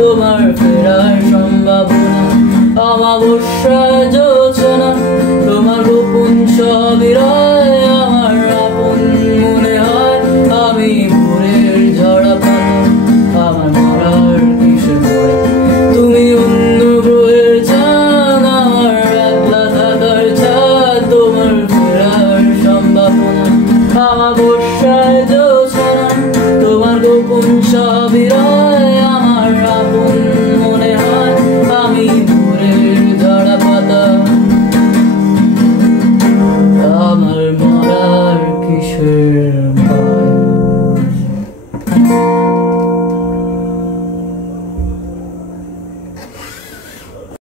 তোমার ফেরার সম্ভাবনা অমাবস্যায় জোছনা তোমার গোপন ছবিরায় আমার আপন মনে হয় আমি ভোরের ঝরা পাতা আমার মরার কিসের ভয় তুমি অন্য গ্রহের চাঁদ আমার একলা থাকার ছাদ তোমার ফেরার সম্ভাবনা অমাবস্যায় জোছনা তোমার গোপন ছবিরায়